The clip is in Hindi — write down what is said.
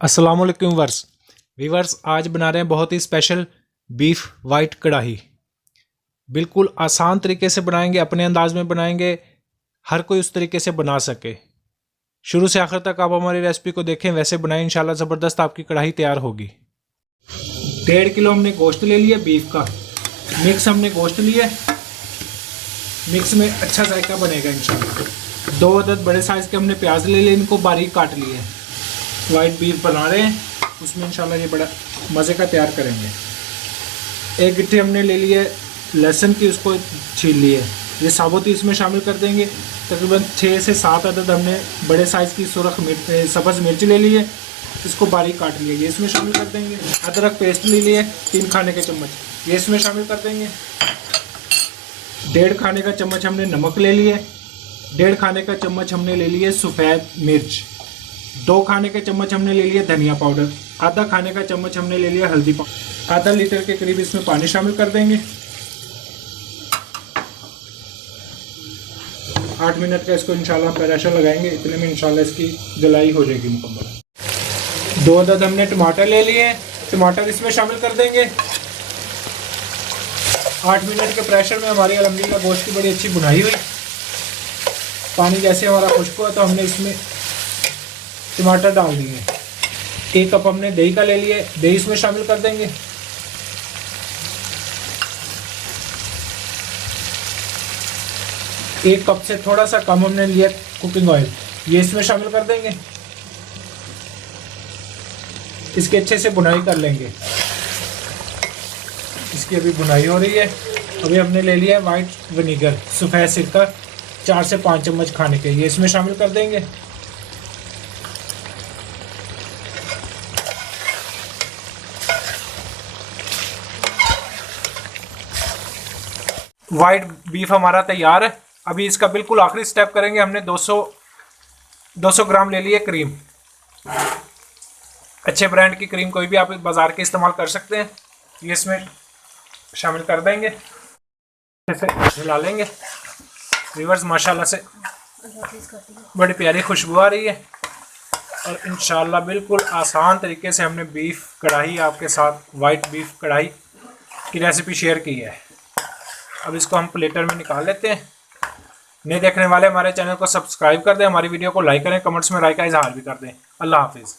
अस्सलाम वालेकुम वीवर्स, आज बना रहे हैं बहुत ही स्पेशल बीफ वाइट कढ़ाई। बिल्कुल आसान तरीके से बनाएंगे, अपने अंदाज में बनाएंगे, हर कोई उस तरीके से बना सके। शुरू से आखिर तक आप हमारी रेसिपी को देखें, वैसे बनाएं, इंशाल्लाह ज़बरदस्त आपकी कढ़ाई तैयार होगी। 1.5 किलो हमने गोश्त ले लिया बीफ का। मिक्स हमने गोश्त लिया, मिक्स में अच्छा जायका बनेगा इंशाल्लाह। 2 अदद बड़े साइज़ के हमने प्याज ले लिए, इनको बारीक काट लिए। वाइट बीफ बना रहे हैं, उसमें इंशाल्लाह ये बड़ा मज़े का तैयार करेंगे। 1 गिट्टी हमने ले लिए लहसुन की, उसको छील लिए, ये साबुत ही इसमें शामिल कर देंगे। तकरीबन 6 से 7 अदद हमने बड़े साइज़ की सुरख मिर्च, सब्ज़ मिर्च ले लिए, इसको बारीक काट लिए, ये इसमें शामिल कर देंगे। अदरक पेस्ट ले लिए 3 खाने के चम्मच, ये इसमें शामिल कर देंगे। 1.5 खाने का चम्मच हमने नमक ले लिए। 1.5 खाने का चम्मच हमने ले लिए सफ़ेद मिर्च। 2 खाने के चम्मच हमने ले लिया धनिया पाउडर। आधा खाने का चम्मच हमने ले लिया हल्दी पाउडर। आधा लीटर के करीब इसमें पानी शामिल कर देंगे। 8 मिनट का इसको इंशाल्लाह प्रेशर लगाएंगे, इतने में इंशाल्लाह इसकी गलाई हो जाएगी मुकम्मल। 2 अदद हमने टमाटर ले लिए, टमाटर इसमें शामिल कर देंगे। 8 मिनट के प्रेशर में हमारी अल्हम्दुलिल्लाह गोश्त की बड़ी अच्छी बुनाई हुई। पानी जैसे हमारा खुश्क हुआ तो हमने इसमें टमाटर डाल दिए। 1 कप हमने दही का ले लिए, दही इसमें शामिल कर देंगे। एक कप से थोड़ा सा कम हमने लिया कुकिंग ऑयल, ये इसमें शामिल कर देंगे। इसकी अच्छे से बुनाई कर लेंगे। इसकी अभी बुनाई हो रही है। अभी हमने ले लिया वाइट विनीगर, सफ़ेद सिरका 4 से 5 चम्मच खाने के, ये इसमें शामिल कर देंगे। वाइट बीफ हमारा तैयार है। अभी इसका बिल्कुल आखिरी स्टेप करेंगे। हमने 200 ग्राम ले लिए क्रीम, अच्छे ब्रांड की क्रीम, कोई भी आप बाज़ार के इस्तेमाल कर सकते हैं, ये इसमें शामिल कर देंगे। ऐसे हिला लेंगे। व्यूअर्स, माशाल्लाह से बड़ी प्यारी खुशबू आ रही है और इंशाल्लाह बिल्कुल आसान तरीके से हमने बीफ कढ़ाई आपके साथ वाइट बीफ कढ़ाई की रेसिपी शेयर की है। अब इसको हम प्लेटर में निकाल लेते हैं। नए देखने वाले हमारे चैनल को सब्सक्राइब कर दें, हमारी वीडियो को लाइक करें, कमेंट्स में राय का इजहार भी कर दें। अल्लाह हाफिज़।